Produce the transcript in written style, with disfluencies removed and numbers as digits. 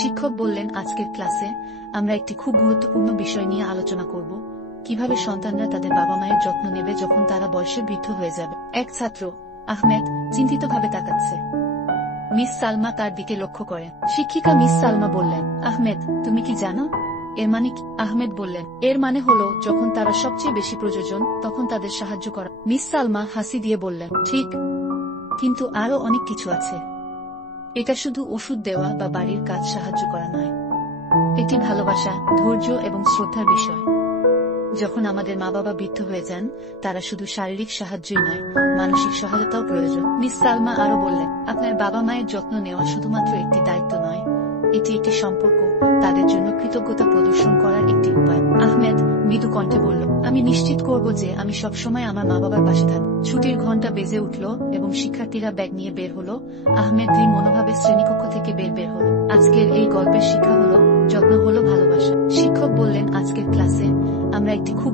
শিক্ষক বললেন, আজকের ক্লাসে আমরা একটি খুব গুরুত্বপূর্ণ বিষয় নিয়ে আলোচনা করব, কিভাবে সন্তানরা তাদের বাবা মায়ের যত্ন নেবে যখন তারা বয়সে বৃদ্ধ হয়ে যাবে। এক ছাত্র, আহমেদ, চিন্তিতভাবে তাকাচ্ছে। মিস সালমা তার দিকে লক্ষ্য করেন। শিক্ষিকা মিস সালমা বললেন, আহমেদ, তুমি কি জানো এর মানে কি? আহমেদ বললেন, এর মানে হলো যখন তারা সবচেয়ে বেশি প্রয়োজন তখন তাদের সাহায্য করা। মিস সালমা হাসি দিয়ে বললেন, ঠিক, কিন্তু আরো অনেক কিছু আছে। এটা শুধু ওষুধ দেওয়া বা বাড়ির কাজ সাহায্য করা নয়, এটি ভালোবাসা, ধৈর্য এবং শ্রদ্ধার বিষয়। যখন আমাদের মা বাবা বৃদ্ধ হয়ে যান, তারা শুধু শারীরিক সাহায্যই নয়, মানসিক সহায়তাও প্রয়োজন। মিস সালমা আরো বললেন, আপনার বাবা মায়ের যত্ন নেওয়া শুধুমাত্র একটি দায়িত্ব নয়, এটি একটি সম্পর্ক, তাদের জন্য কৃতজ্ঞতা প্রদর্শন করার একটি উপায়। আহমেদ মৃদু কণ্ঠে বলল, আমি নিশ্চিত করব যে আমি সবসময় আমার মা বাবার পাশে থাকব। ছুটির ঘণ্টা বেজে উঠল এবং শিক্ষার্থীরা ব্যাগ নিয়ে বের হলো। আহমেদ দৃঢ় মনোভাবে শ্রেণীকক্ষ থেকে বের হলো। আজকের এই গল্পের শিক্ষা হলো, যত্ন হলো ভালোবাসা। শিক্ষক বললেন, আজকের ক্লাসে আমরা একটি খুব